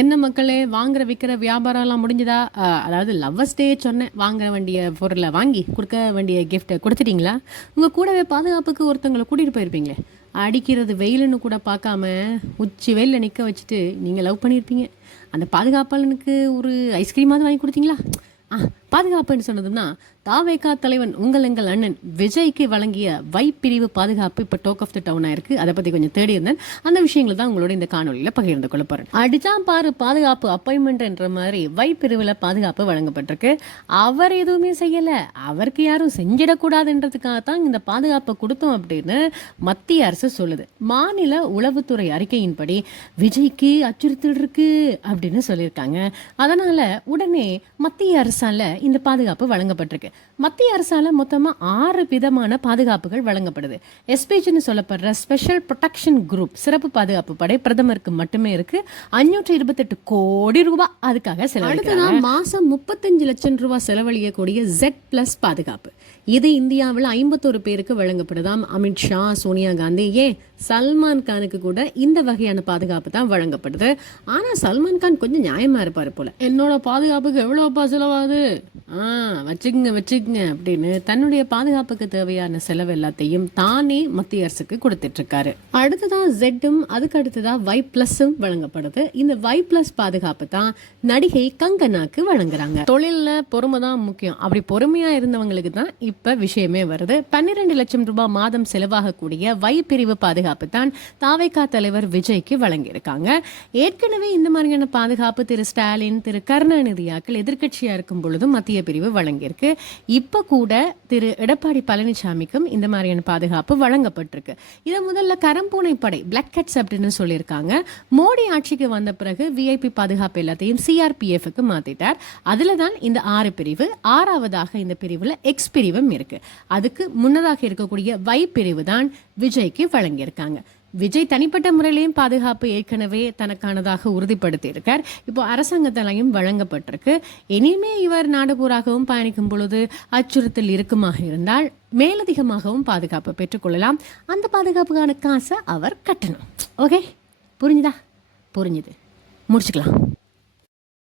என்ன மக்களே வாங்குற விற்கிற வியாபாரம்லாம் முடிஞ்சதா? அதாவது லவ்வர்ஸ் டே சொன்னேன். வாங்குற வேண்டிய பொருளை வாங்கி கொடுக்க வேண்டிய கிஃப்ட்டை கொடுத்துட்டீங்களா? உங்கள் கூடவே பாதுகாப்புக்கு ஒருத்தங்களை கூட்டிகிட்டு போயிருப்பீங்களே. அடிக்கிறது வெயிலுன்னு கூட பார்க்காம உச்சி வெயிலில் நிற்க வச்சுட்டு நீங்கள் லவ் பண்ணியிருப்பீங்க அந்த பாதுகாப்பாளனுக்கு ஒரு ஐஸ்கிரீமாவது வாங்கி கொடுத்தீங்களா? ஆ பாதுகாப்புன்னு சொன்னதுன்னா தாவேகா தலைவன் உங்கள் எங்கள் அண்ணன் விஜய்க்கு வழங்கிய வைப்பிரிவு பாதுகாப்பு இப்போ டோக் ஆஃப் த டவுனாக இருக்குது அதை பற்றி கொஞ்சம் தேடி இருந்தேன் அந்த விஷயங்கள் தான் உங்களோட இந்த காணொலியில் பகிர்ந்து கொள்ள போகிறேன் அடிச்சான் பாரு பாதுகாப்பு அப்பாயின்மெண்ட் என்ற மாதிரி வைப்பிரிவில் பாதுகாப்பு வழங்கப்பட்டிருக்கு. அவர் எதுவுமே செய்யலை. அவருக்கு யாரும் செஞ்சிடக்கூடாதுன்றதுக்காக தான் இந்த பாதுகாப்பை கொடுத்தோம் அப்படின்னு மத்திய அரசு சொல்லுது. மாநில உளவுத்துறை அறிக்கையின்படி விஜய்க்கு அச்சுறுத்தல் இருக்கு அப்படின்னு சொல்லியிருக்காங்க. அதனால உடனே மத்திய அரசால இந்த பாதுகாப்பு வழங்கப்பட்டிருக்கு. மத்திய அரசால மொத்தமா ஆறு விதமான பாதுகாப்புகள் வழங்கப்படுது. எஸ்பிஜின்னு சொல்லப்படுற ஸ்பெஷல் ப்ரொடெக்ஷன் குரூப் சிறப்பு பாதுகாப்பு படை பிரதமருக்கு மட்டுமே இருக்கு. அஞ்சூற்றி இருபத்தெட்டு கோடி ரூபாய் அதுக்காக செலவழிக்கிறாங்க. மாசம் முப்பத்தஞ்சு லட்சம் ரூபாய் செலவழிக்கக்கூடிய ஜெட் பிளஸ் பாதுகாப்பு. இது இந்தியாவில் ஐம்பத்தோரு பேருக்கு வழங்கப்படுதாம். அமித்ஷா சோனியா காந்தி ஏன் சல்மான் கானுக்கு கூட இந்த வகையான பாதுகாப்பு தான் வழங்கப்படுது. ஆனா சல்மான் கான் கொஞ்சம் நியாயமா இருப்பாரு போல. என்னோட பாதுகாப்புக்கு எவ்வளோப்பா செலவாகுது? ஆ வச்சுக்கங்க வச்சுக்கங்க அப்படின்னு தன்னுடைய பாதுகாப்புக்கு தேவையான செலவு எல்லாத்தையும் தானே மத்திய அரசுக்கு கொடுத்துட்டு இருக்காரு அடுத்ததா ஜெட்டும் அதுக்கு அடுத்ததா வை பிளஸும் வழங்கப்படுது. இந்த வை பிளஸ் பாதுகாப்பு தான் நடிகை கங்கனாக்கு வழங்குறாங்க. தொழிலில் பொறுமை தான் முக்கியம். அப்படி பொறுமையா இருந்தவங்களுக்கு தான் இப்ப விஷயமே வருது. பன்னிரெண்டு லட்சம் ரூபாய் மாதம் செலவாகக்கூடிய வை பிரிவு பாதுகாப்பு தான் தாவைக்கா தலைவர் விஜய்க்கு வழங்கியிருக்காங்க. ஏற்கனவே இந்த மாதிரியான பாதுகாப்பு திரு ஸ்டாலின் திரு கருணாநிதியாக்கள் எதிர்க்கட்சியா இருக்கும் பொழுதும் மத்திய பிரிவு வழங்கியிருக்கு. இப்போ கூட திரு எடப்பாடி பழனிசாமிக்கும் இந்த மாதிரியான பாதுகாப்பு வழங்கப்பட்டிருக்கு. இதை முதல்ல கரம்பூனை படை பிளாக் கட்ஸ் அப்படின்னு சொல்லியிருக்காங்க. மோடி ஆட்சிக்கு வந்த பிறகு விஐபி பாதுகாப்பு எல்லாத்தையும் சிஆர்பிஎஃப்க்கு மாத்திட்டார். அதுல தான் இந்த ஆறு பிரிவு ஆறாவதாக இந்த பிரிவுல எக்ஸ் பிரிவும் இருக்கு. அதுக்கு முன்னதாக இருக்கக்கூடிய வை பிரிவு தான் விஜய்க்கு வழங்கியிருக்காங்க. விஜய் தனிப்பட்ட முறையிலையும் பாதுகாப்பு ஏற்கனவே தனக்கானதாக உறுதிப்படுத்தி இருக்கார் இப்போ அரசாங்கத்தாலையும் வழங்கப்பட்டிருக்கு. இனிமே இவர் நாடு பூராகவும் பயணிக்கும் பொழுது அச்சுறுத்தல் இருக்குமாக இருந்தால் மேலதிகமாகவும் பாதுகாப்பு பெற்றுக்கொள்ளலாம். அந்த பாதுகாப்புக்கான காசை அவர் கட்டணும். ஓகே? புரிஞ்சுதா? புரிஞ்சுது. முடிச்சுக்கலாம்.